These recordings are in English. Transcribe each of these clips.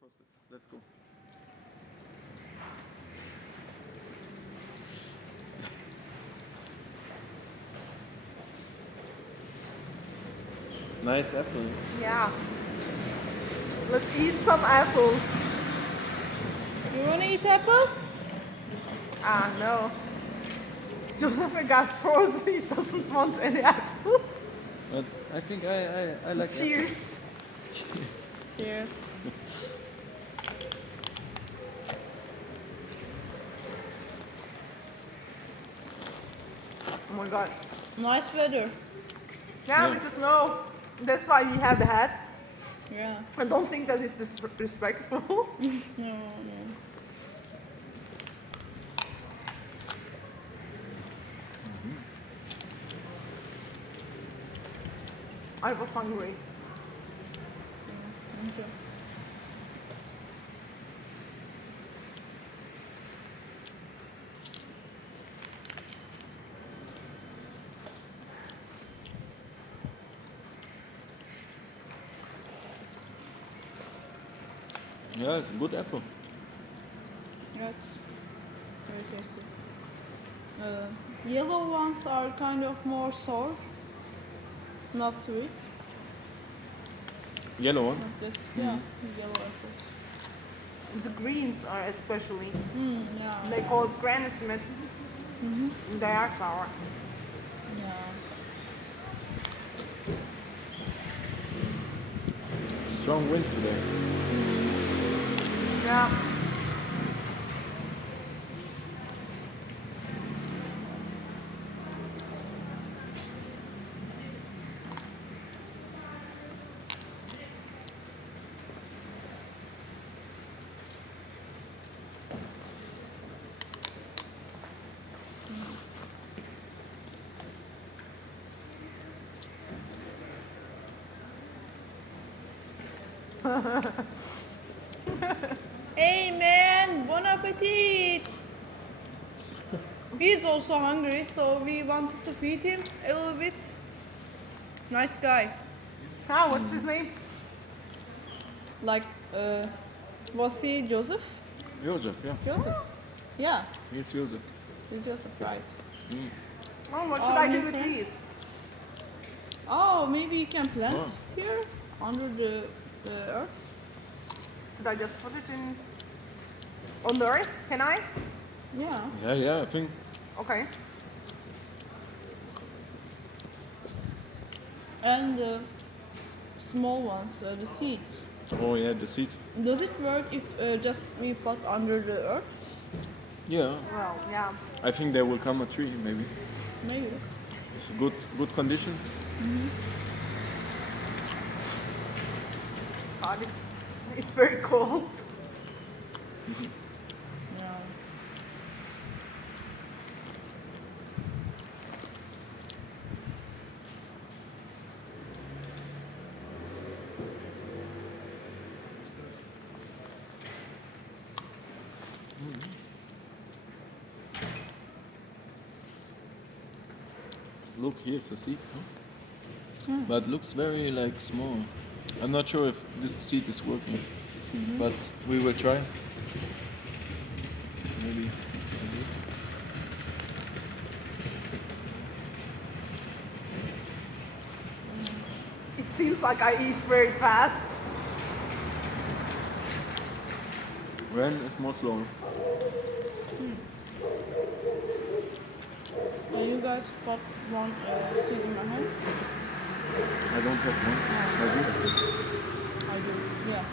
process. Let's go. Nice apple. Yeah. Let's eat some apples. You want to eat apple? Ah, no. Joseph got frozen. He doesn't want any apples. But I think I like Cheers. apples. Cheers. Cheers. Oh my god. Nice weather. Yeah, Yeah. with the snow. That's why we have the hats. Yeah. I don't think that is disrespectful. No. I was hungry. Okay. Yeah, it's a good apple. That's very tasty. Yellow ones are kind of more sour, not sweet. Yellow one. Like this, yeah, yellow apples. The greens are especially. Yeah. They call it Granny Smith. They are sour. Yeah. Strong wind today. Yeah. Hey man, bon appetit! He's also hungry, so we wanted to feed him a little bit. Nice guy. Ah, what's his name? Like, was he Joseph? Joseph, yeah. Joseph? Yeah, He's Joseph. he's Joseph, right? Oh, what should I do new with friend? these? Oh, maybe you can plant here under the earth. Should I just put it in on the earth? Can I? Yeah. Yeah, I think. Okay. And the small ones, the seeds. Oh yeah, the seed. Does it work if just we put under the earth? Yeah, Well, yeah. I think there will come a tree maybe. Maybe. It's good conditions. God, it's very cold. Yeah. Look, here's the seed. Huh? But looks very like small. I'm not sure if this seed is working, but we will try. Maybe like this. It seems like I eat very fast. Ren is more slower. You guys put one seed in my hand? I don't have one. I do. I do. Yeah.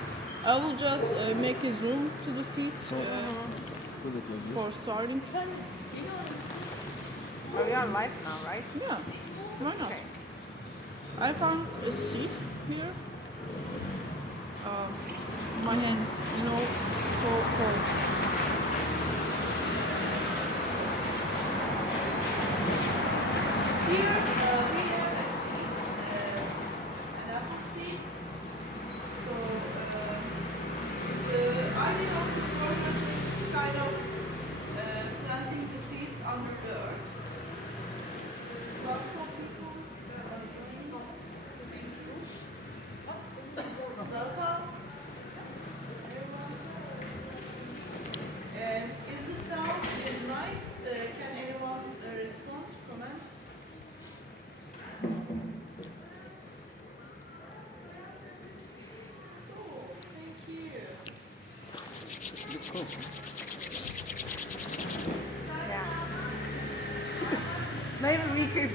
I will just make a zoom to the seed Put it like this. for starting. Oh, we are live now, right? Yeah. Why not? Okay. I found a seed here. My hands, so cold. Here we have a seed, an apple seed. So the idea of the process is kind of planting the seeds under the earth. Lots of people welcome. Yeah. Maybe we could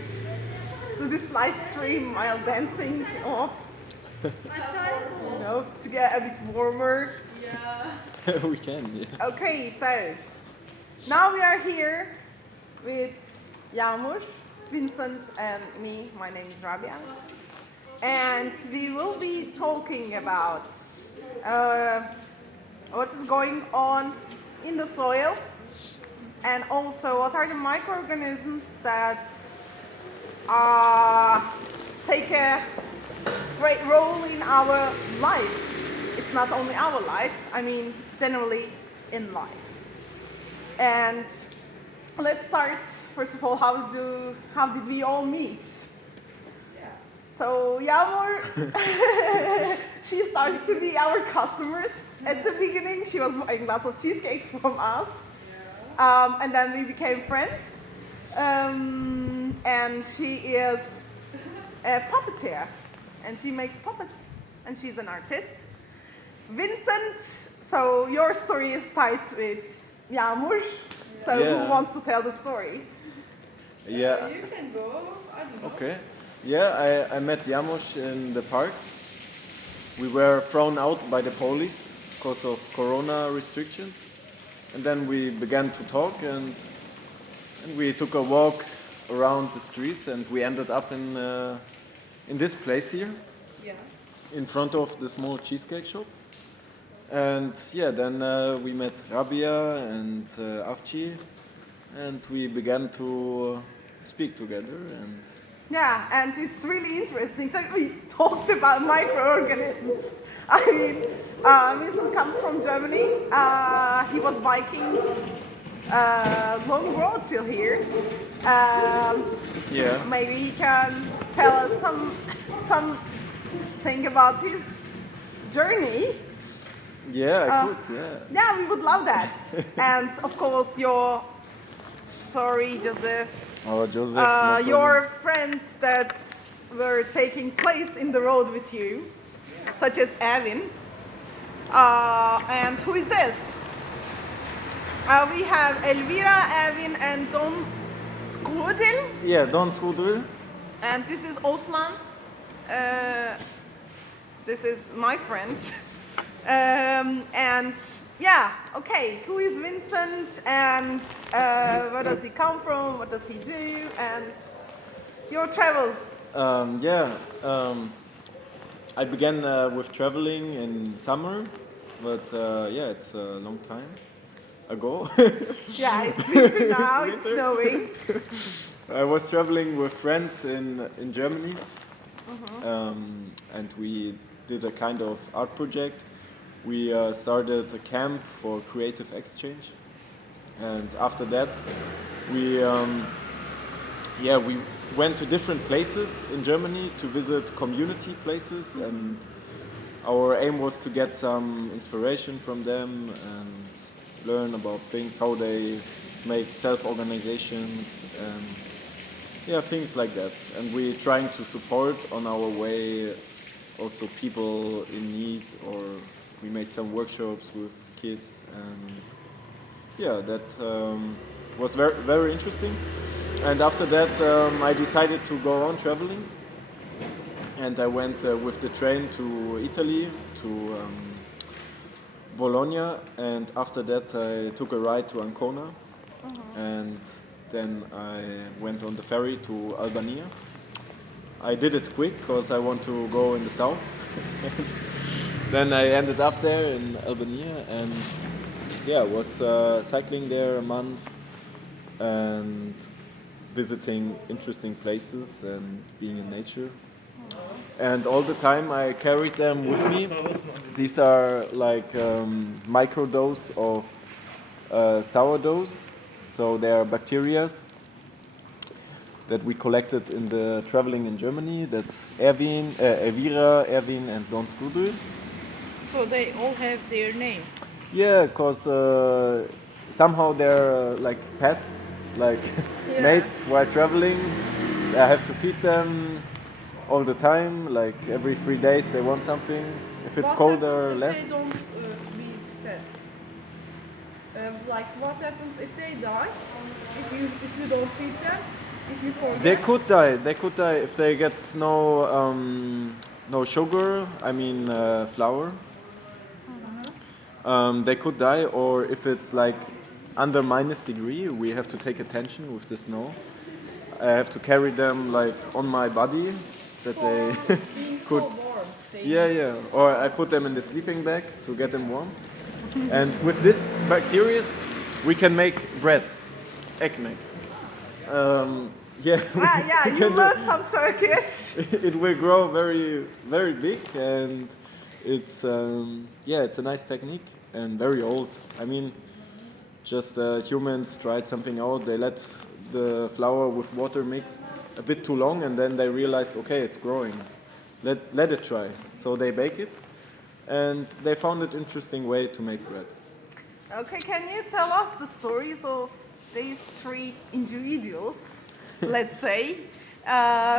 do this live stream while dancing, or you know, to get a bit warmer. Yeah. We can, yeah. Okay, so now we are here with Yağmur, Vincent, and me. My name is Rabia, and we will be talking about what is going on in the soil, and also what are the microorganisms that take a great role in our life. It's not only our life, I mean generally in life. And let's start, first of all, how did we all meet? So Yağmur, she started to be our customers. At the beginning, she was buying lots of cheesecakes from us. And then we became friends. And she is a puppeteer. And she makes puppets. And she's an artist. Vincent, so your story starts with Yağmur. So Yeah. who wants to tell the story? Yeah. You can go. I don't know. Okay. Yeah, I met Jamusz in the park. We were thrown out by the police because of corona restrictions. And then we began to talk and we took a walk around the streets and we ended up in this place here Yeah. in front of the small cheesecake shop. And yeah, then we met Rabia and Avci and we began to speak together and Yeah, and it's really interesting that we talked about microorganisms. I mean, Vincent comes from Germany. He was biking long road till here. yeah. Maybe he can tell us something about his journey. Yeah, I could, yeah. Yeah, we would love that. And of course, sorry, Joseph. Oh, Joseph. No problem. Your friends that were taking place in the road with you, such as Erwin. And who is this? We have Elvira, Erwin, and Don Skudil. Yeah, Don Skudil. And this is Osman. This is my friend. And yeah, okay, who is Vincent and where does he come from, what does he do, and your travel? I began with traveling in summer, but yeah, it's a long time ago. Yeah, it's winter now, it's snowing. I was traveling with friends in Germany, and we did a kind of art project. We started a camp for creative exchange, and after that, we went to different places in Germany to visit community places, and our aim was to get some inspiration from them and learn about things, how they make self-organizations, and yeah, things like that. And we're trying to support on our way also people in need, or we made some workshops with kids, and yeah, that was very, very interesting. And after that, I decided to go on traveling, and I went with the train to Italy, to Bologna, and after that I took a ride to Ancona, and then I went on the ferry to Albania. I did it quick because I want to go in the south. Then I ended up there in Albania, and yeah, was cycling there a month and visiting interesting places and being in nature. And all the time I carried them with me. These are like microdose of sourdoughs, so they are bacteria that we collected in the traveling in Germany. That's Elvira, Erwin, and Don Skudel. So they all have their names. Yeah, because somehow they're like pets, like mates while traveling. I have to feed them all the time, like every 3 days they want something. If it's What colder, happens if less. they don't be fed? Like what happens if they die? If you don't feed them? If you forget? They could die. They could die if they get no sugar. I mean flour. They could die, or if it's like under -degree, we have to take attention with the snow. I have to carry them like on my body that they Being could. so warm. They Yeah. Or I put them in the sleeping bag to get them warm. And with this bacteria, we can make bread, ekmek. Yeah. Yeah, we you can do- learned some Turkish. it will grow very, very big, and it's it's a nice technique and very old. I mean, just humans tried something out. They let the flour with water mixed a bit too long, and then they realized, okay, it's growing. Let it try. So they bake it, and they found it interesting way to make bread. Okay, can you tell us the stories of these three individuals, let's say?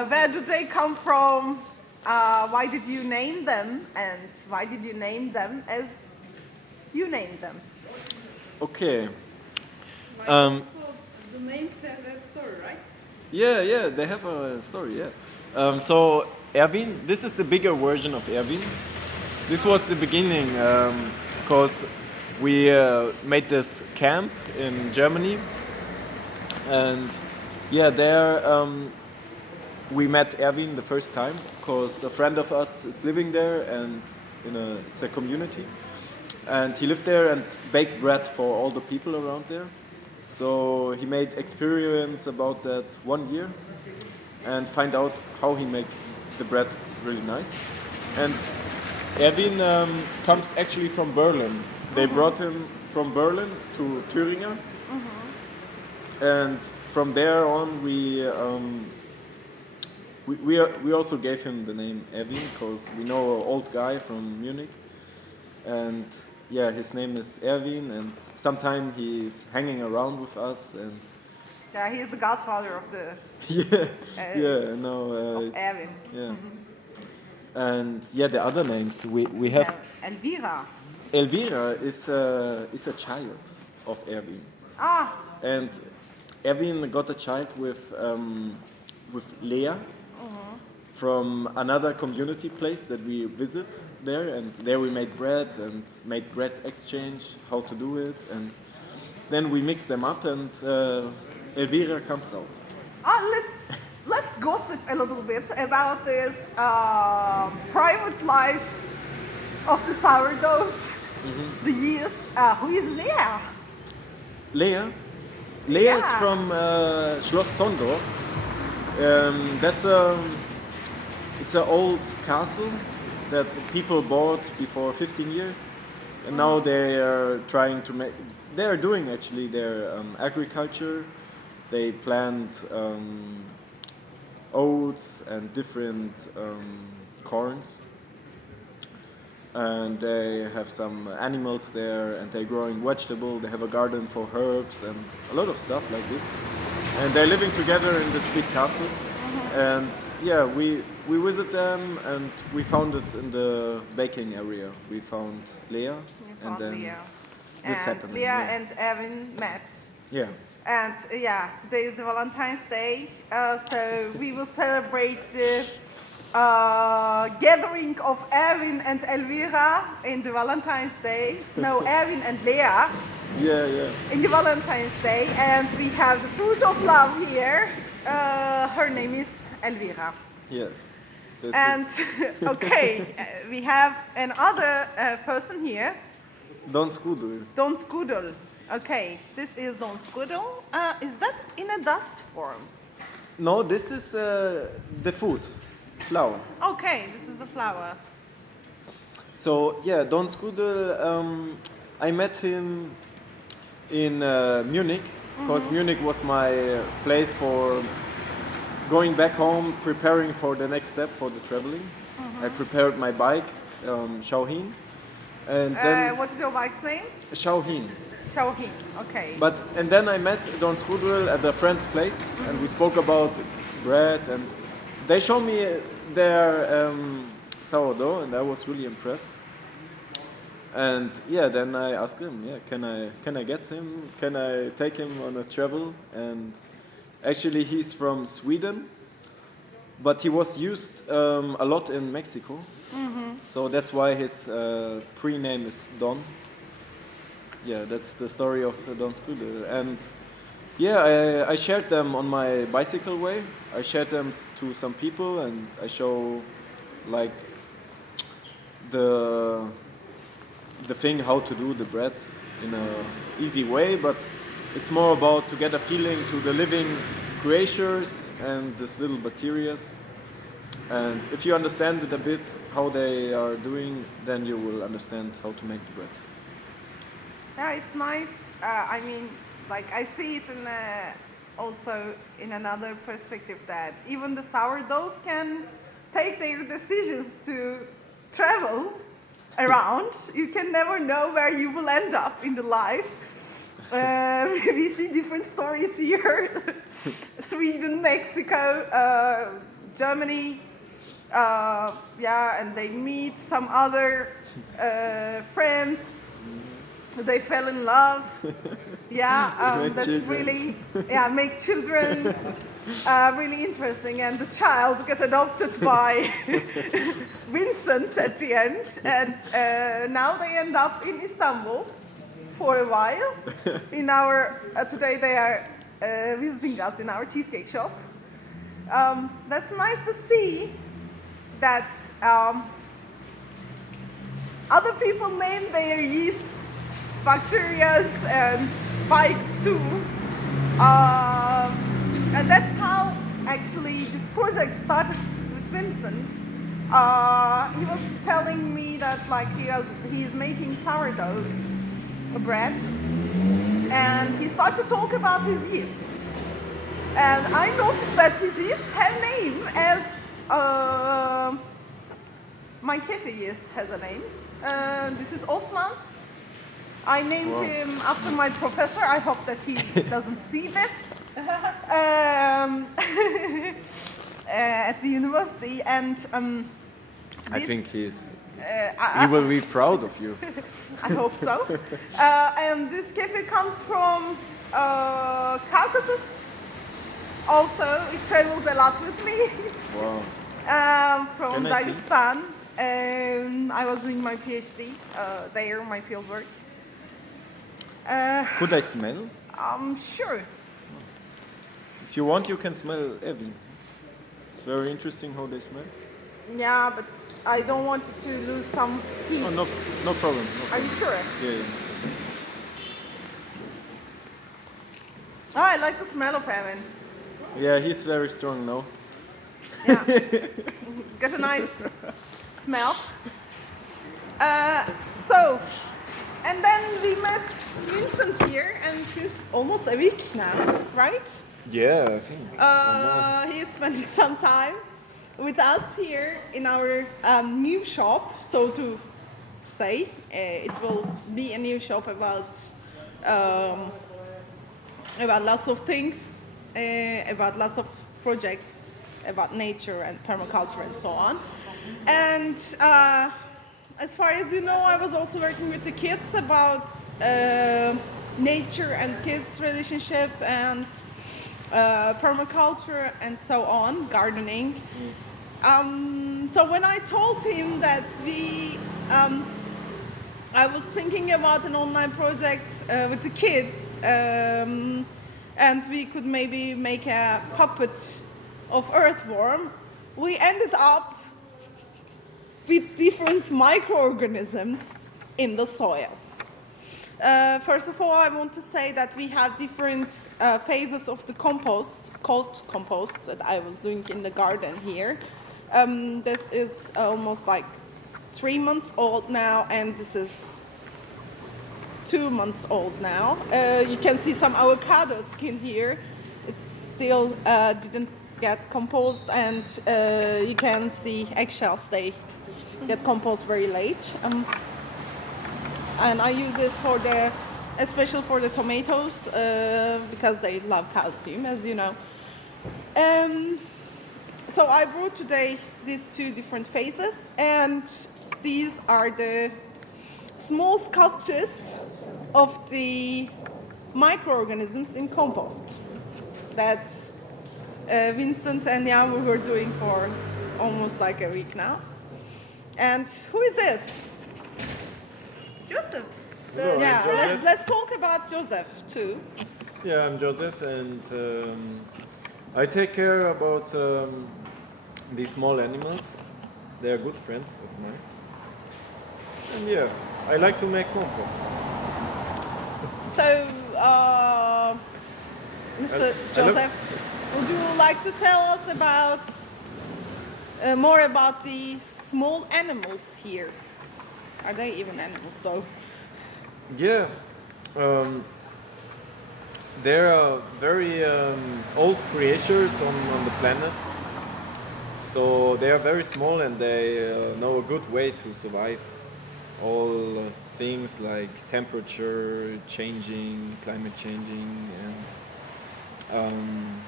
Where do they come from? Why did you name them? And why did you name them as you named them? Okay. Like also, the name says that story, right? Yeah, they have a story, yeah. So Erwin, this is the bigger version of Erwin. This was the beginning, because we made this camp in Germany, and there we met Erwin the first time, because a friend of us is living there, and it's a community, and he lived there and baked bread for all the people around there. So he made experience about that 1 year and find out how he make the bread really nice. And Erwin comes actually from Berlin. They brought him from Berlin to Thüringen, and from there on we also gave him the name Erwin because we know an old guy from Munich, and his name is Erwin, and sometimes he's hanging around with us, and Yeah, he is the godfather of the of Erwin. yeah. And the other names we have. Yeah, Elvira. Elvira is a child of Erwin, Ah, and Erwin got a child with Lea from another community place that we visit there, and there we made bread and made bread exchange, how to do it, and then we mix them up, and Elvira comes out. let's gossip a little bit about this private life of the sourdoughs. The years. Who is Lea? Lea is Yeah. from Schloss Tondorf. It's an old castle that people bought before 15 years, and now they are trying to make. They are doing actually their agriculture. They plant oats and different corns, and they have some animals there, and they're growing vegetable. They have a garden for herbs and a lot of stuff like this, and they're living together in this big castle. And we visit them, and we found it in the baking area. We found Lea, and then Lea. this And happened. Lea and Erwin met. Yeah. And today is the Valentine's Day, so we will celebrate the gathering of Erwin and Elvira in the Valentine's Day. No, Erwin and Lea in the Valentine's Day, and we have the fruit of love here. Her name is Elvira. Yes. That's And okay, we have another person here, Don Skudul. Don Skudel. Okay, this is Don Skudel. Is that in a dust form? No, this is the food, flour. Okay, this is the flour. So Don Skudel, I met him in Munich, because Munich was my place for going back home, preparing for the next step for the traveling. I prepared my bike, Xiaohin, and then What is your bike's name? Xiaohin. Xiaohin. Okay. And then I met Don Skudel at a friend's place, and we spoke about bread, and they showed me their sourdough, and I was really impressed. And yeah, then I asked him, yeah, can I get him? Can I take him on a travel? And actually, he's from Sweden, but he was used a lot in Mexico. So that's why his pre-name is Don. Yeah, that's the story of Don Skule. And yeah, I shared them on my bicycle way. I shared them to some people, and I show like the thing how to do the bread in a easy way, but it's more about to get a feeling to the living creatures and this little bacteria. And if you understand it a bit how they are doing, then you will understand how to make the bread. Yeah, it's nice. I mean, like I see it in also in another perspective that even the sourdoughs can take their decisions to travel around. You can never know where you will end up in the life. We see different stories here. Sweden, Mexico, Germany, yeah, and they meet some other friends. They fell in love. Yeah, Make that's children. really, yeah, make children. Really interesting, and the child get adopted by Vincent at the end, and now they end up in Istanbul for a while. In our today they are visiting us in our cheesecake shop. That's nice to see that other people name their yeasts, bacteria, and bikes too. And that's how actually this project started with Vincent. He was telling me that like he's making sourdough bread, and he started to talk about his yeasts. And I noticed that his yeast had a name as my cafe yeast has a name. This is Osman. I named him after my professor. I hope that he doesn't see this. At the university, and I this- think he will be proud of you. I hope so. And this cafe comes from Caucasus. Also, it traveled a lot with me. Wow. From Can I see? Dagestan. I was doing my PhD there, my fieldwork. Could I smell? Sure. If you want, you can smell everything. It's very interesting how they smell. Yeah, but I don't want it to lose some heat. Oh, no problem. Are you sure? Yeah. Oh, I like the smell of heaven. Yeah, he's very strong now. Yeah. Got a nice smell. So, and then we met Vincent here, and since almost a week now, right? Yeah, I think. He is spending some time with us here in our new shop, so to say. It will be a new shop about lots of things, about lots of projects, about nature and permaculture and so on. And as far as you know, I was also working with the kids about nature and kids' relationship and permaculture and so on, gardening. So when I told him that I was thinking about an online project with the kids, and we could maybe make a puppet of earthworm, we ended up with different microorganisms in the soil. First of all, I want to say that we have different phases of the compost, cold compost, that I was doing in the garden here. This is almost like 3 months old now, and this is 2 months old now. You can see some avocado skin here. It still didn't get composed, and you can see eggshells, they get composed very late. And I use this especially for the tomatoes, because they love calcium, as you know. So I brought today these two different phases, and these are the small sculptures of the microorganisms in compost that Vincent and Jan were doing for almost like a week now. And who is this? Joseph. Hello, I'm Yeah, Joseph. let's talk about Joseph too. Yeah, I'm Joseph, and I take care about these small animals. They are good friends of mine. And yeah, I like to make compost. So, Mr. I Joseph, would you like to tell us about more about the small animals here? Are they even animals though? Yeah, there are very old creatures on the planet. So they are very small and they know a good way to survive all things like temperature changing, climate changing, and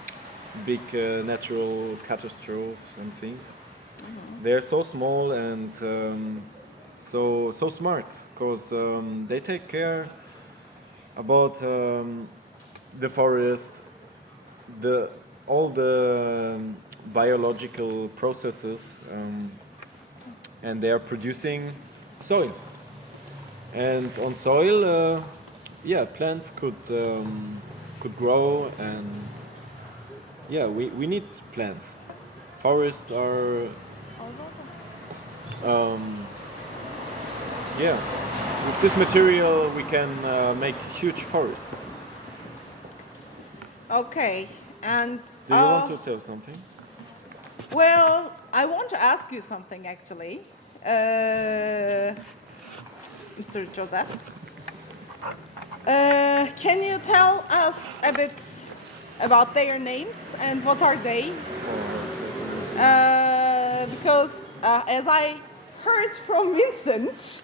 big natural catastrophes and things. They're so small and so smart because they take care about the forest, all the biological processes, and they are producing soil. And on soil, yeah, plants could grow, and yeah, we need plants. Forests are yeah, with this material we can make huge forests. Okay, and Do you want to tell something? well, I want to ask you something actually, Mr. Joseph. Can you tell us a bit about their names and what are they? Because as I heard from Vincent,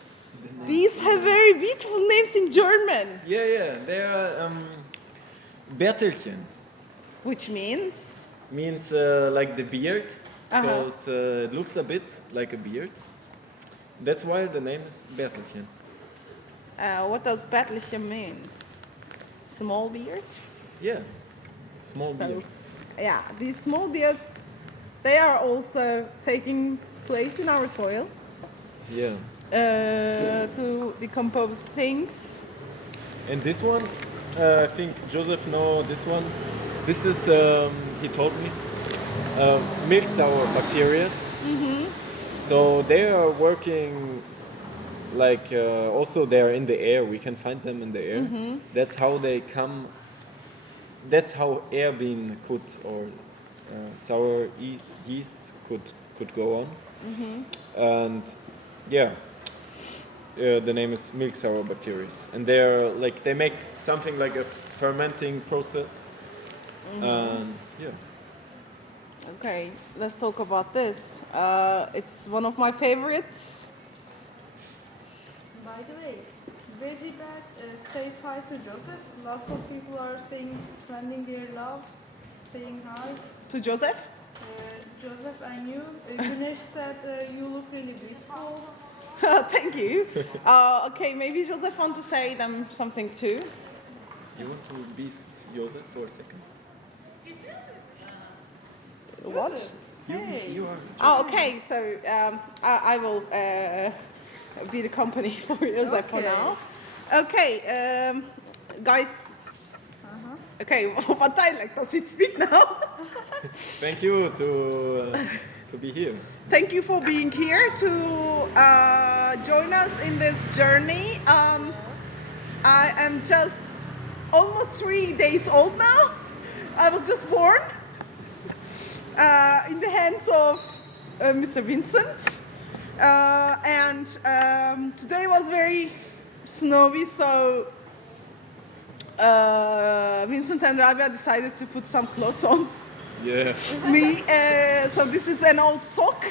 these have very beautiful names in German, Yeah, they are Bertelchen. which means Means like the beard, because it looks a bit like a beard. That's why the name is Bertelchen. what does Bethlehem mean? Small beard? Yeah, small beard. Yeah, these small beards, they are also taking place in our soil Yeah. to decompose things. And this one, I think Joseph know this one. This is, he told me, milk sour bacteria. So they are working like, also they are in the air. We can find them in the air. That's how they come. That's how air bean could, or sour yeast could go on. And yeah, the name is milk sour bacteria, and they're like they make something like a fermenting process. And yeah, Okay, let's talk about this. It's one of my favorites. By the way, Veggie Bag says hi to Joseph. Lots of people are saying, sending their love, saying hi. To Joseph. Joseph, I knew. Güneş said you look really beautiful. Thank you. Okay, maybe Joseph want to say them something too. you want to be Joseph for a second? What? You are. Oh, okay. So I will be the company for Joseph for Okay. now. Okay, guys. Okay, what dialect does it speak now? Thank you to be here. Thank you for being here to join us in this journey. I am just almost 3 days old now. I was just born in the hands of Mr. Vincent. And today was very snowy, so Vincent and Rabia decided to put some clothes on Yeah. me. So this is an old sock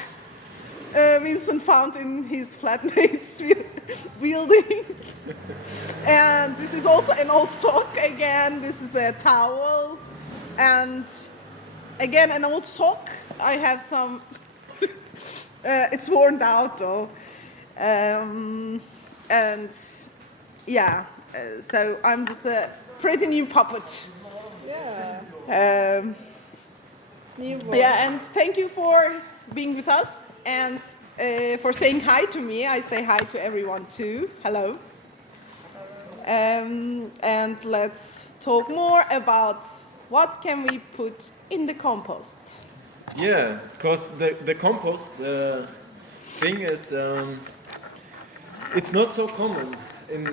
Vincent found in his flatmate's building. And this is also an old sock again. This is a towel. And again, an old sock. I have some, it's worn out though. And yeah, so I'm just a pretty new puppet. Yeah. Newborn. Yeah, and thank you for being with us and for saying hi to me. I say hi to everyone too. Hello. And let's talk more about what can we put in the compost. Yeah, because the compost thing is it's not so common in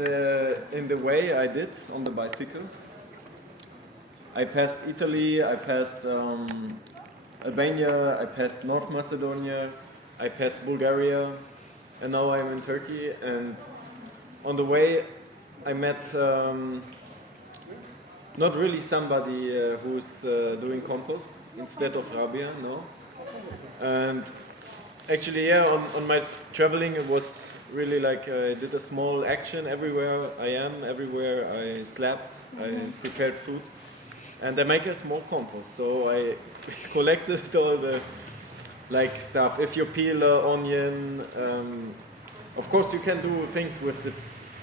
the way I did on the bicycle. I passed Italy, I passed Albania, I passed North Macedonia, I passed Bulgaria, and now I'm in Turkey. And on the way, I met not really somebody who's doing compost instead of Rabia, no. And actually, yeah, on my traveling, it was really like I did a small action everywhere I am, everywhere I slept, I prepared food. And I make a small compost, so I collected all the like stuff. If you peel an onion, of course you can do things with the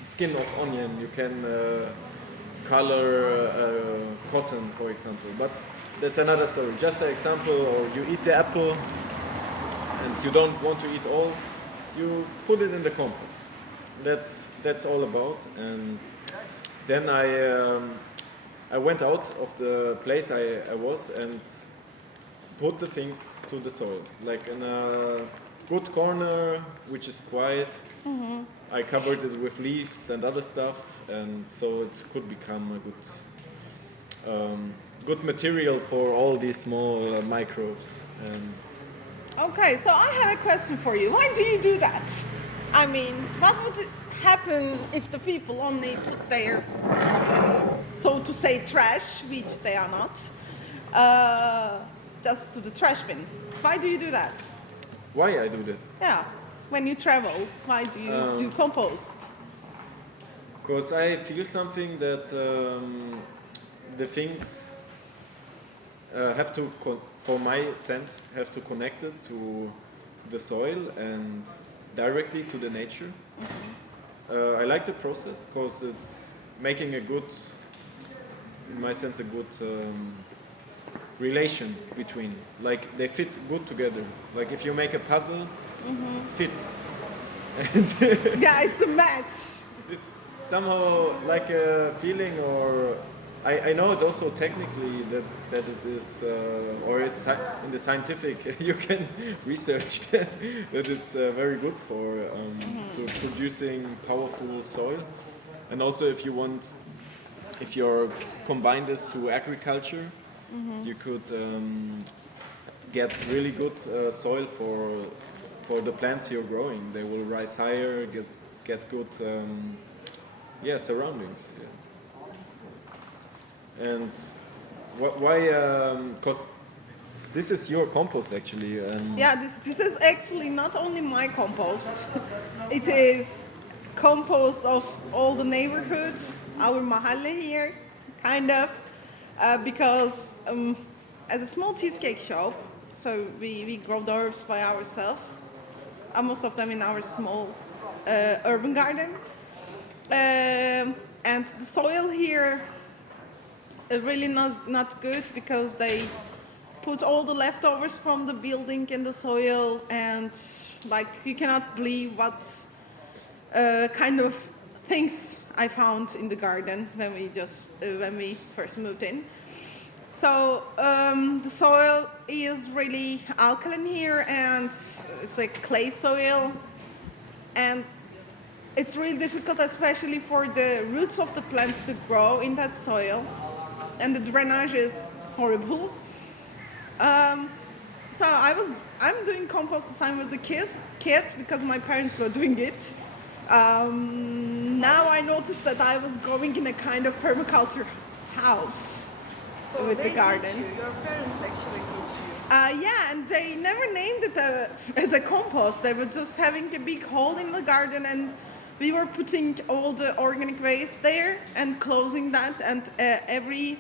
skin of onion. You can color cotton, for example, but that's another story. Just an example, or you eat the apple and you don't want to eat all, you put it in the compost. That's all about. And then I went out of the place I was and put the things to the soil, like in a good corner, which is quiet. I covered it with leaves and other stuff, and so it could become a good material for all these small microbes. And Okay, so I have a question for you. Why do you do that? I mean, what would happen if the people only put their, so to say, trash, which they are not, just to the trash bin? Why do you do that? why I do that? Yeah, when you travel, why do you do compost? Because I feel something that the things have to, for my sense, have to connect it to the soil and directly to the nature. I like the process because it's making a good, in my sense, a good relation between. Like they fit good together. Like if you make a puzzle, it fits. And Yeah, it's the match. it's somehow like a feeling, or I know it also technically that it is, or it's in the scientific, you can research that it's very good for to producing powerful soil. And also if you're combine this to agriculture, you could get really good soil for the plants you're growing. They will rise higher, get good surroundings. Yeah. And why? Because this is your compost actually. Yeah, this is actually not only my compost. It is compost of all the neighborhoods, our mahalle here, kind of, because as a small cheesecake shop, so we grow the herbs by ourselves, most of them in our small urban garden. And the soil here is really not good because they put all the leftovers from the building in the soil, and like you cannot believe what kind of things I found in the garden when we first moved in. So the soil is really alkaline here, and it's like clay soil, and it's really difficult, especially for the roots of the plants to grow in that soil, and the drainage is horrible. So I'm doing compost since I was a kid because my parents were doing it. Now I noticed that I was growing in a kind of permaculture house with the garden. Your parents actually teach you. Yeah, and they never named it as a compost. They were just having a big hole in the garden, and we were putting all the organic waste there and closing that. And every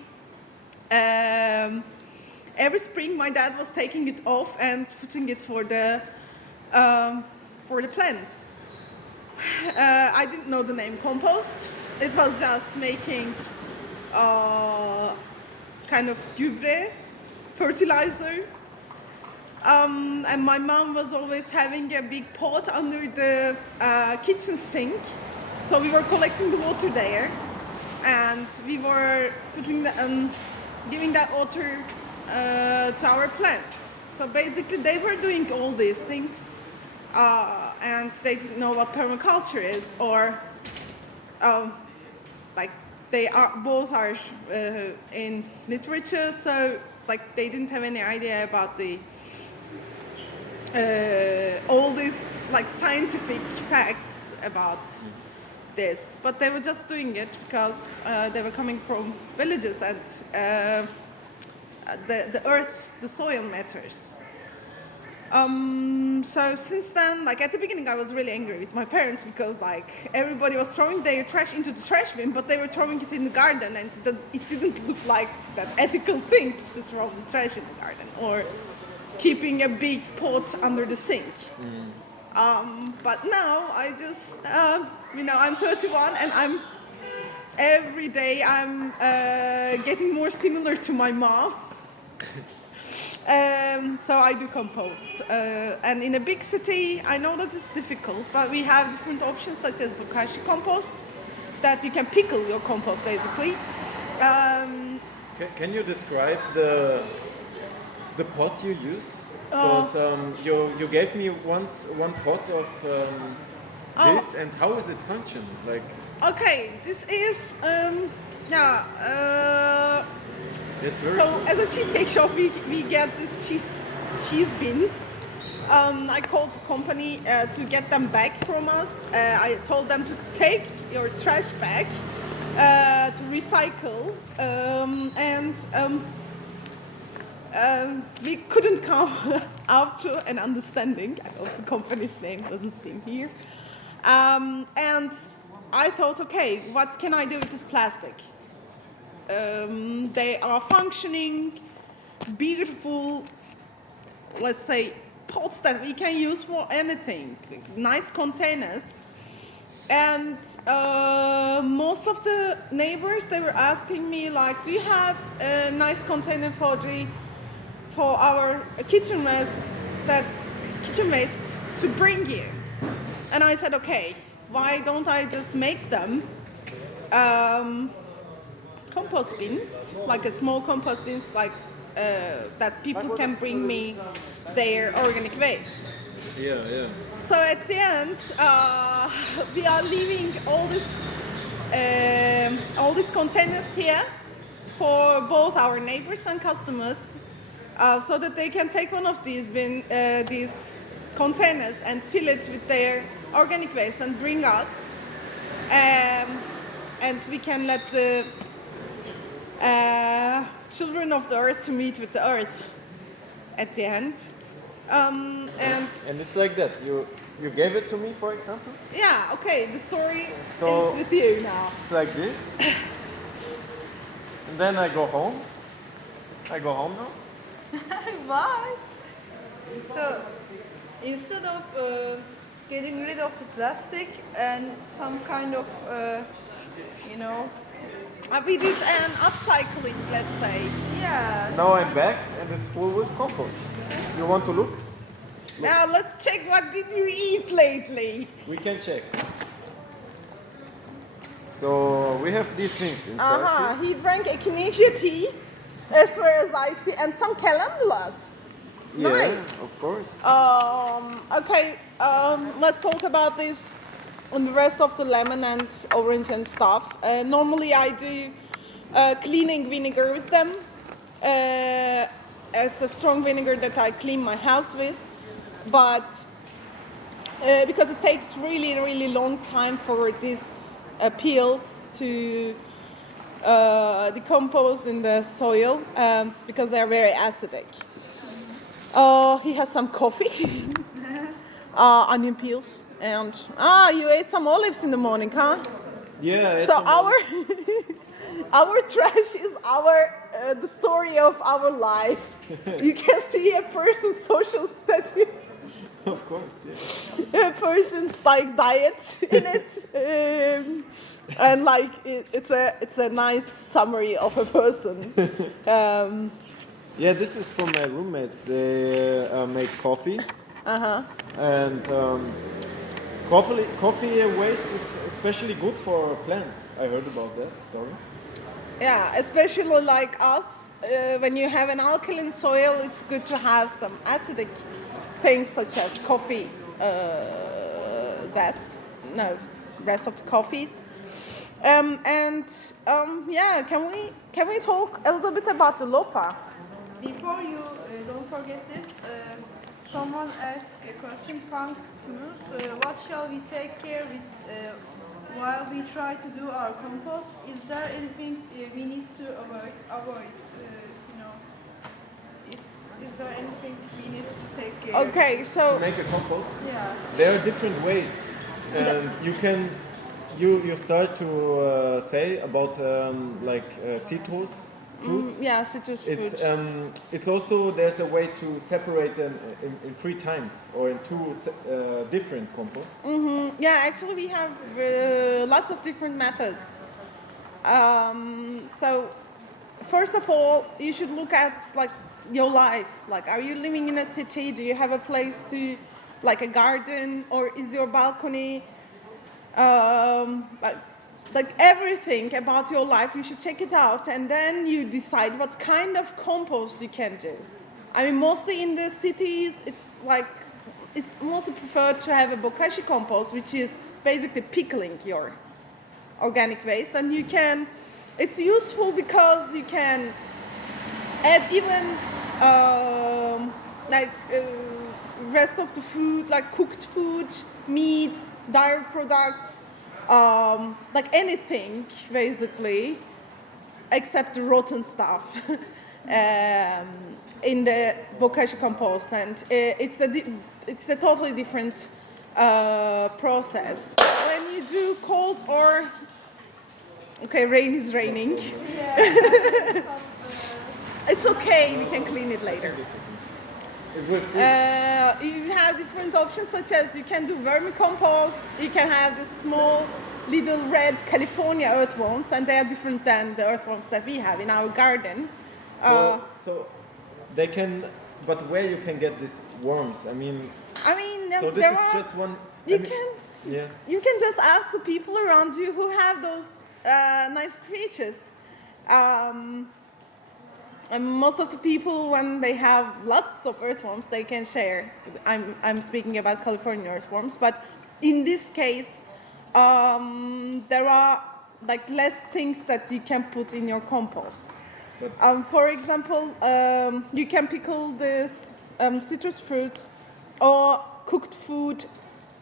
spring, my dad was taking it off and putting it for the plants. I didn't know the name compost. It was just making kind of gübre, fertilizer. And my mom was always having a big pot under the kitchen sink. So we were collecting the water there, and we were putting giving that water to our plants. So basically, they were doing all these things, and they didn't know what permaculture is, or like they are both are in literature. So like they didn't have any idea about the all these like scientific facts about this, but they were just doing it because they were coming from villages, and the earth, the soil matters. So since then, like at the beginning, I was really angry with my parents because like everybody was throwing their trash into the trash bin, but they were throwing it in the garden, and it didn't look like that ethical thing to throw the trash in the garden, or keeping a big pot under the sink. But now I just, I'm 31, and every day I'm getting more similar to my mom. So I do compost. And in a big city, I know that it's difficult, but we have different options such as bokashi compost, that you can pickle your compost basically. Can you describe the pot you use? Because you gave me once one pot of this, and how is it function? Like, okay, this is it's very so cool. as a cheesecake shop, we get these cheese bins. I called the company to get them back from us. I told them to take your trash bag to recycle, and we couldn't come up to an understanding. I hope the company's name doesn't seem here. And I thought, okay, what can I do with this plastic? They are functioning, beautiful, let's say, pots that we can use for anything, nice containers. And most of the neighbors, they were asking me, like, do you have a nice container for our kitchen waste to bring you? And I said, okay, why don't I just make them compost bins, like a small compost bins, like that people can bring me their organic waste. Yeah. So at the end, we are leaving all these containers here for both our neighbors and customers, so that they can take one of these containers and fill it with their organic waste and bring us, and we can let the children of the earth to meet with the earth at the end. And it's like that. You gave it to me, for example. Yeah. Okay. The story So- is with you now. It's like this. And then I go home. Now. Why? So instead of getting rid of the plastic and some kind of, We did an upcycling, let's say. yeah. Now I'm back, and it's full with compost. You want to look? Now let's check what did you eat lately. We can check. So we have these things inside. He drank echinacea tea, as far as I see, and some calendulas. Yeah, Nice. of course. Okay, let's talk about this on the rest of the lemon and orange and stuff. Normally I do cleaning vinegar with them. It's a strong vinegar that I clean my house with. But because it takes really, really long time for these peels to decompose in the soil, because they are very acidic. He has some coffee, onion peels, and you ate some olives in the morning, huh? Yeah. So our trash is the story of our life. You can see a person's social status Of course, yeah. a person's like diet in it, and like it's a nice summary of a person. Yeah, this is from my roommates. They make coffee. And coffee waste is especially good for plants. I heard about that story. Yeah, especially like us, when you have an alkaline soil, it's good to have some acidic things such as coffee zest. No, rest of the coffees. Yeah, can we talk a little bit about the lopa? Before you don't forget this, someone asked a question from Tunus. What shall we take care with while we try to do our compost? Is there anything we need to avoid? Is there anything we need to take care? Okay, To so make a compost, Yeah. there are different ways, and you start to say about citrus fruits. yeah, citrus fruit. It's also there's a way to separate them in 3 times or in 2 different composts. Yeah, actually we have lots of different methods. So first of all, you should look at like your life. Like, are you living in a city? Do you have a place to, like a garden, or is your balcony? Like everything about your life, you should check it out, and then you decide what kind of compost you can do. I mean, mostly in the cities, it's mostly preferred to have a bokashi compost, which is basically pickling your organic waste, and it's useful because you can add even rest of the food, like cooked food, meat, dairy products, like anything basically, except the rotten stuff, in the bokashi compost, and it's a totally different process. When you do cold or rain is raining. It's okay, we can clean it later. It will freeze. You have different options, such as you can do vermicompost, you can have the small little red California earthworms, and they are different than the earthworms that we have in our garden. So they can, but where you can get these worms? I mean, so this there is are, just one. you I mean, can Yeah. you can just ask the people around you who have those nice creatures. And most of the people, when they have lots of earthworms, they can share. I'm speaking about California earthworms, but in this case, there are like less things that you can put in your compost. For example, you can pickle this citrus fruits, or cooked food,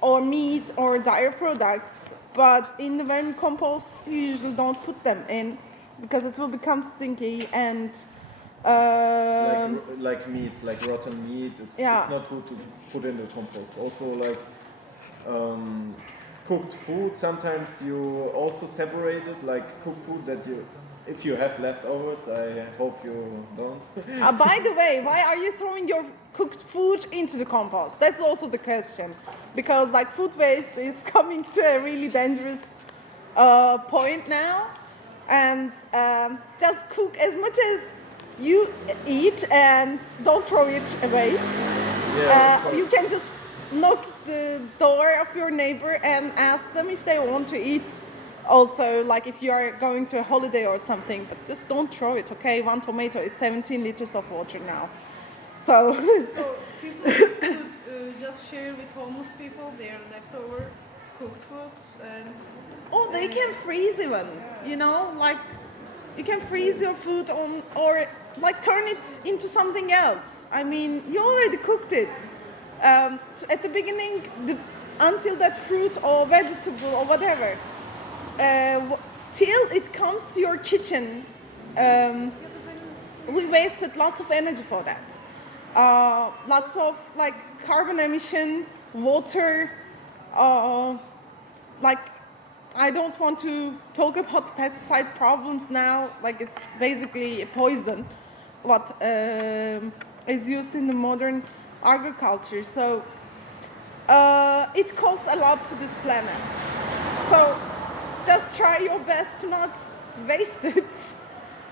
or meat, or dairy products. But in the vermicompost, you usually don't put them in because it will become stinky and. Like meat, like rotten meat. It's not good to put in the compost. Also, like cooked food. Sometimes you also separate it, like cooked food that if you have leftovers. I hope you don't. By the way, why are you throwing your cooked food into the compost? That's also the question, because like food waste is coming to a really dangerous point now, and just cook as much as you eat and don't throw it away. You can just knock the door of your neighbor and ask them if they want to eat. Also, like if you are going to a holiday or something, but just don't throw it, okay? 1 tomato is 17 liters of water now. So people could just share with homeless people their leftover cooked foods and. Oh, they can freeze even, like you can freeze your food or like turn it into something else. I mean, you already cooked it. At the beginning, until that fruit or vegetable or whatever, till it comes to your kitchen, we wasted lots of energy for that. Lots of like carbon emission, water, I don't want to talk about the pesticide problems now. Like it's basically a poison, what is used in the modern agriculture. So it costs a lot to this planet. So just try your best to not waste it.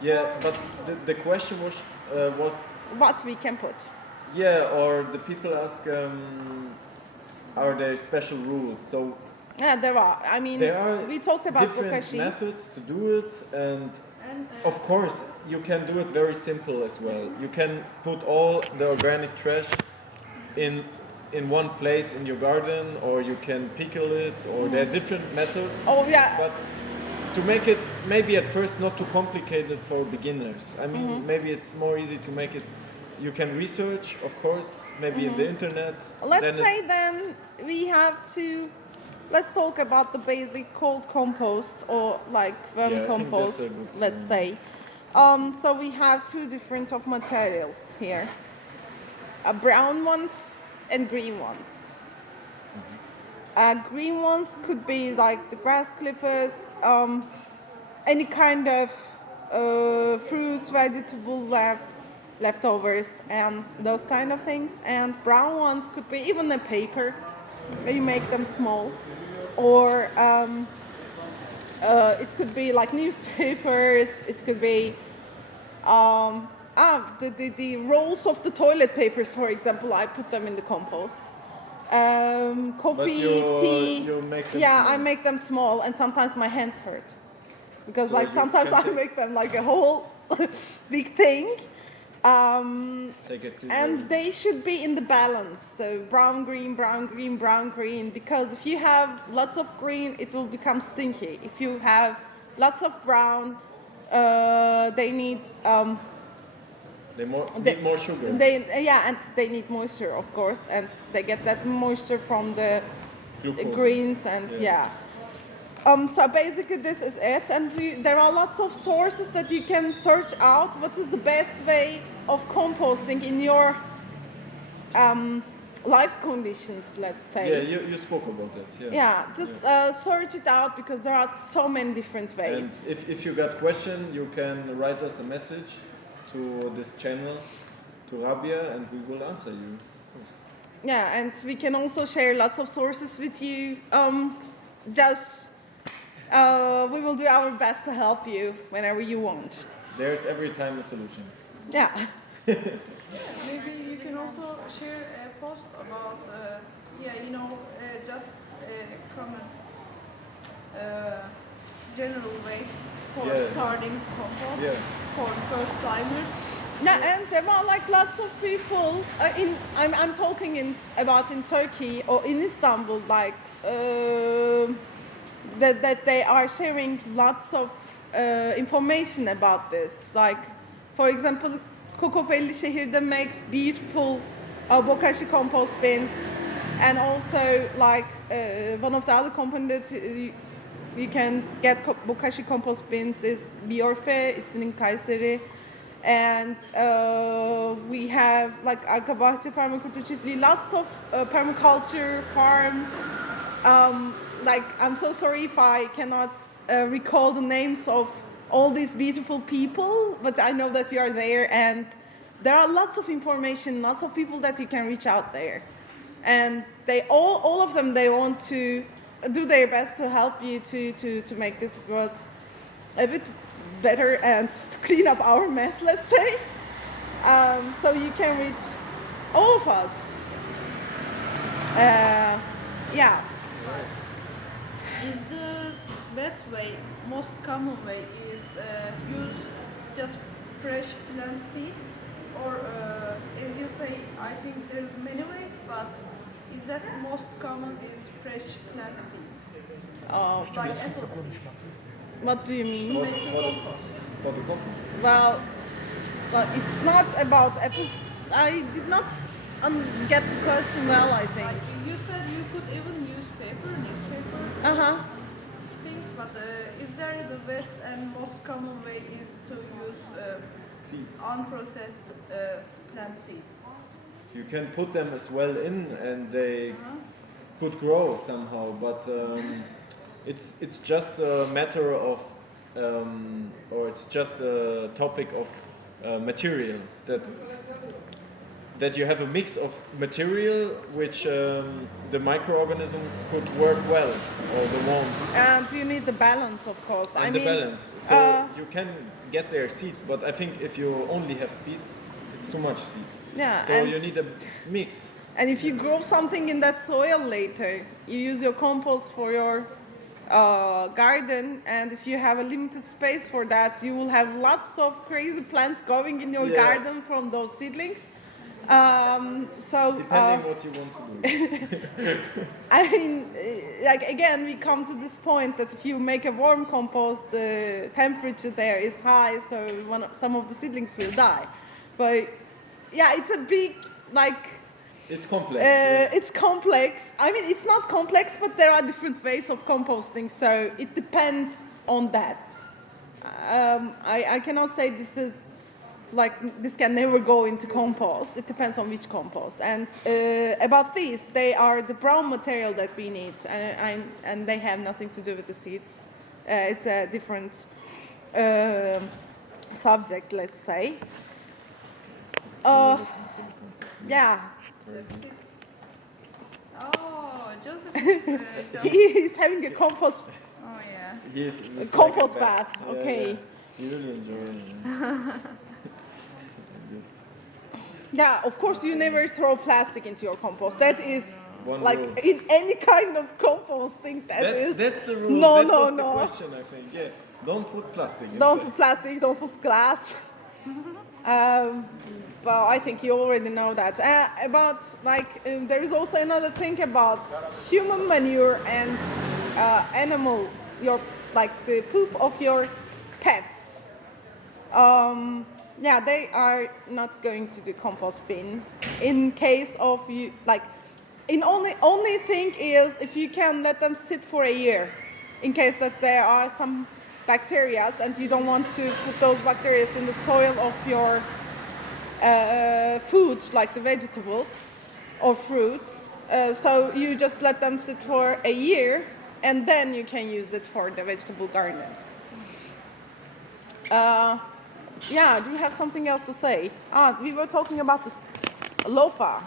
Yeah, but the question was What we can put. yeah, or the people ask, are there special rules? So Yeah, there are. I mean, there are we talked about different bokashi. methods to do it, and of course you can do it very simple as well. You can put all the organic trash in one place in your garden, or you can pickle it, or there are different methods. Oh yeah. But to make it maybe at first not too complicated for beginners. I mean, maybe it's more easy to make it. You can research, of course, maybe in the internet. Let's say then we have to. Let's talk about the basic cold compost or like worm Yeah, I think compost. that's a good Let's say. So we have two different of materials here. Brown ones and green ones. Green ones could be like the grass clippers, any kind of fruits, vegetable leftovers, and those kind of things. And brown ones could be even the paper, where you make them small, or it could be like newspapers. It could be the rolls of the toilet papers, for example. I put them in the compost. Coffee, tea. You make them Yeah, small. I make them small, and sometimes my hands hurt because So like you sometimes can I take- make them like a whole big thing. Take a scissor. And they should be in the balance. So brown, green, brown, green, brown, green. Because if you have lots of green, it will become stinky. If you have lots of brown, they need need more sugar. and they need moisture, of course, and they get that moisture from the Glucose. greens and yeah. So basically this is it, and there are lots of sources that you can search out. What is the best way of composting in your life conditions, let's say? Yeah, you spoke about that. Yeah. Yeah, just search it out because there are so many different And ways. if you got question, you can write us a message to this channel, to Rabia, and we will answer you. Yeah, and we can also share lots of sources with you. We will do our best to help you whenever you want. There's every time a solution. Yeah. Maybe you can also share a post about, just comments, general way for Yeah. starting compost Yeah. for first timers. Yeah, and there are like lots of people I'm talking about in Turkey or in Istanbul, like that they are sharing lots of information about this. Like, for example, Kokopelli Şehir'de makes beautiful bokashi compost bins, and also like one of the other companies that you can get bokashi compost bins is Biorfe. It's in Kayseri. And we have like Arkabahçe Permakultur Çiftliği, lots of permaculture farms. Like, I'm so sorry if I cannot recall the names of all these beautiful people, but I know that you are there, and there are lots of information, lots of people that you can reach out there. And they all of them, they want to do their best to help you to make this world a bit better and to clean up our mess, let's say. So you can reach all of us. Yeah. Is the best way, most common way, is use just fresh plant seeds, or as you say, I think there's many ways, but is that most common is fresh plant seeds, like apple seeds, What do you mean? make a compost. For the compost. Well, it's not about apples. I did not get the question well, I think. Like you said, you could even use newspaper Uh-huh. things, but is there the best and most common way is to use Seeds. unprocessed plant seeds? You can put them as well in, and they could grow somehow. But it's just a matter of, or it's just a topic of material that that you have a mix of material which the microorganism could work well or the won't. And you need the balance, of course. And the balance. So you can get their seed, but I think if you only have seeds, it's too much seeds. Yeah, So and you need a mix. And if you grow something in that soil later, you use your compost for your garden, and if you have a limited space for that, you will have lots of crazy plants growing in your garden from those seedlings. Depending what you want to do. I mean, like again, we come to this point that if you make a warm compost, the temperature there is high, so some of the seedlings will die. But yeah, it's a big It's complex. It's complex. I mean, it's not complex, but there are different ways of composting, so it depends on that. I cannot say this can never go into compost. It depends on which compost. And about these, they are the brown material that we need, and they have nothing to do with the seeds. It's a different subject, let's say. Yeah. Oh, Joseph. He's having a compost Oh yeah. Yes, a compost bath. Yeah, Okay. yeah. You really enjoy it. Yeah, of course you never throw plastic into your compost. That is One like rule. in any kind of composting. That's the rule. No, that no, was no. the question, I think. Yeah. Don't put plastic. Don't inside. put plastic. Don't put glass. But I think you already know that. There is also another thing about human manure and animal, the poop of your pets. They are not going to the compost bin. In case of you, only thing is if you can let them sit for a year, in case that there are some bacteria and you don't want to put those bacteria in the soil of your food, like the vegetables or fruits. So you just let them sit for a year, and then you can use it for the vegetable gardens. Do you have something else to say? We were talking about this loafa.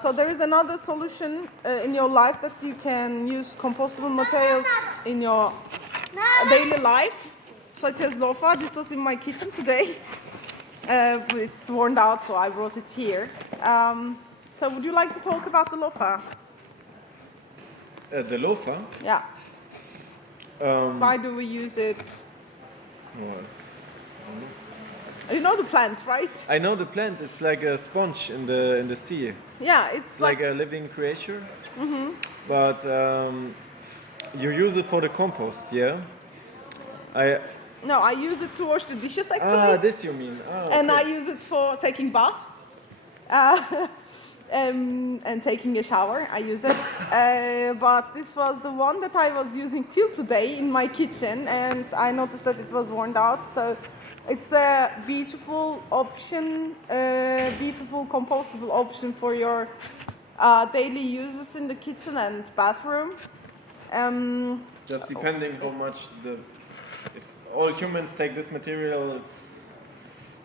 So there is another solution in your life that you can use compostable materials in your daily life, such as loafa. This was in my kitchen today. It's worn out, so I brought it here. So would you like to talk about the loafa? The loafa? Yeah. Why do we use it? You know the plant, right? I know the plant. It's like a sponge in the sea. Yeah, It's like a living creature. Mm-hmm. But you use it for the compost, yeah? No, I use it to wash the dishes actually. This you mean. And I Okay. use it for taking bath. And taking a shower, I use it. But this was the one that I was using till today in my kitchen, and I noticed that it was worn out. So it's a beautiful option, beautiful compostable option for your daily uses in the kitchen and bathroom. Just depending how much if all humans take this material, it's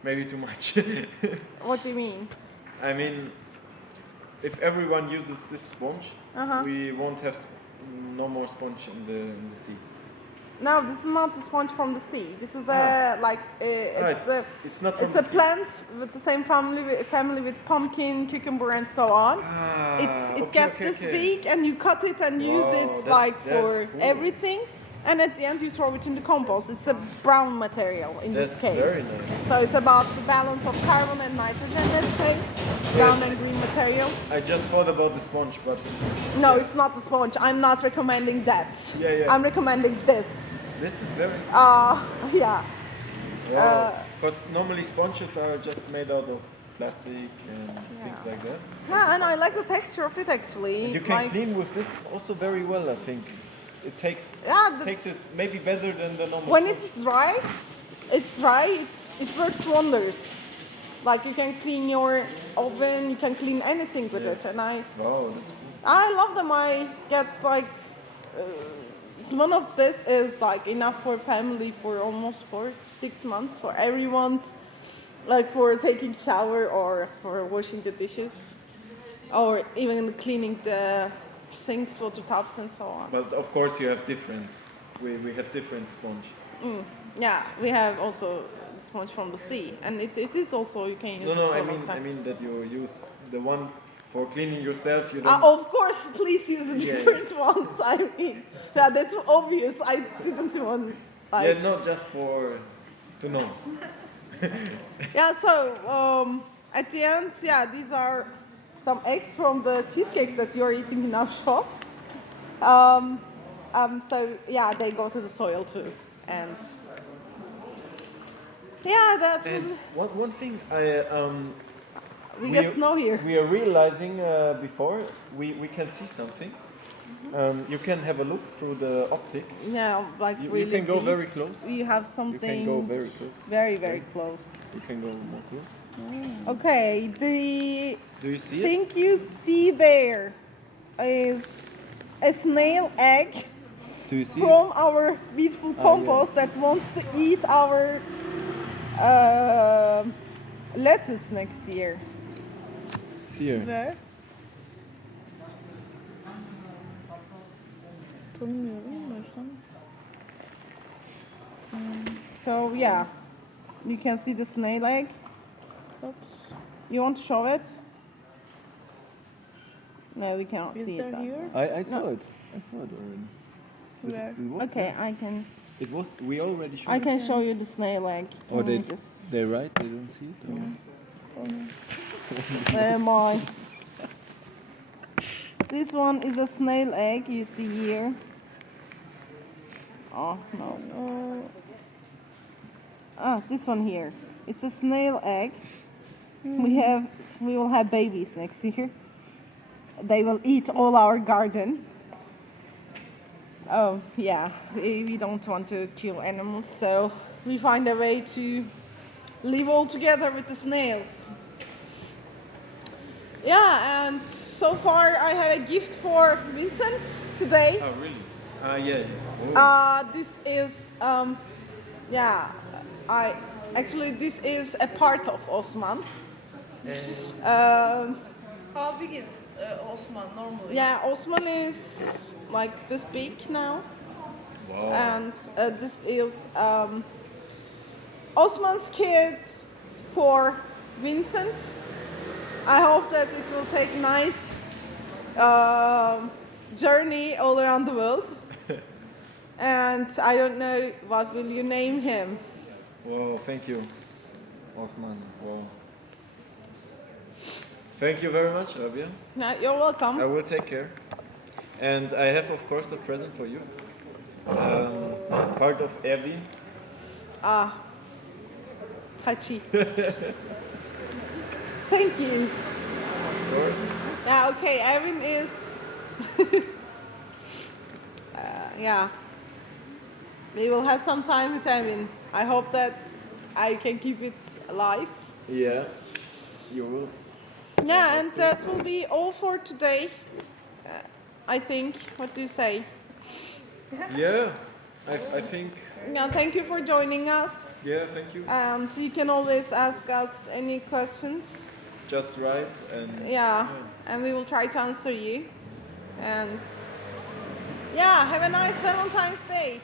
maybe too much. What do you mean? I mean, if everyone uses this sponge, we won't have no more sponge in the sea. No, this is not the sponge from the sea. This is it's not from it's the a sea. plant with the same family with pumpkin, cucumber, and so on. It gets this big, and you cut it and use it that's for cool. everything. And at the end, you throw it in the compost. It's a brown material in this That's case. very nice. So it's about the balance of carbon and nitrogen, let's say. Brown and green material. I just thought about the sponge, but No, it's not the sponge. I'm not recommending that. Yeah. I'm recommending this. this is very Yeah. because normally sponges are just made out of plastic and things like that. Yeah, and I like the texture of it actually. You can clean with this also very well, I think. It takes it maybe better than the normal. When sponge. it's dry, it works wonders. Like you can clean your oven, you can clean anything with it, and Wow, that's cool. I love them. I get one of this is enough for family for almost 6 months for everyone's like for taking shower or for washing the dishes, or even cleaning the sinks, water taps, and so on. But of course you have different. We have different sponge. Yeah, we have also sponge from the sea, and it is also you can use. No, it for I a long mean time. that you use the one for cleaning yourself. You don't. Of course, please use the Yeah, different ones. I mean, yeah, that's obvious. I didn't want. Yeah, not just for to know. Yeah, so at the end, yeah, these are some eggs from the cheesecakes that you're eating in our shops. So yeah, they go to the soil too, and yeah, that And one thing we get snow here. We are realizing before we can see something. You can have a look through the optic. Yeah, like You really can go deep. very close. You have something. go very close. Very close. You can go more close. Okay, the Do you see it? thing you see there is a snail egg Do you see from our beautiful compost that wants to eat our lettuce next year. it? It's here. Where? So yeah, you can see the snail egg. You want to show it? No, we cannot see it. Here? I saw it. I saw it already. Where? It was Okay, there. I can. It was. We already showed I it. can show you the snail egg. Or Can you they just? they're right. They don't see it. Or? Where am I? This one is a snail egg. You see here. Oh no. Ah, this one here. It's a snail egg. We will have babies next year. They will eat all our garden. Oh yeah, we don't want to kill animals, so we find a way to live all together with the snails. Yeah, and so far I have a gift for Vincent today. Oh really? Yeah. Oh. This is this is a part of Osman. How big is Osman normally? Yeah, Osman is like this big now, Wow. and this is Osman's kid for Vincent. I hope that it will take nice journey all around the world. And I don't know, what will you name him? Wow, thank you, Osman. Wow. Thank you very much, Rabia. No, you're welcome. I will take care. And I have, of course, a present for you. Part of Erwin. Touchy. Thank you. Of course. Yeah, okay, Erin is... yeah. We will have some time with Erin. I hope that I can keep it alive. Yeah, you will. Yeah, and that will be all for today, I think. What do you say? Yeah, I think. Yeah, thank you for joining us. Yeah, thank you. And you can always ask us any questions. Just write and. Yeah, and we will try to answer you. And yeah, have a nice Valentine's Day.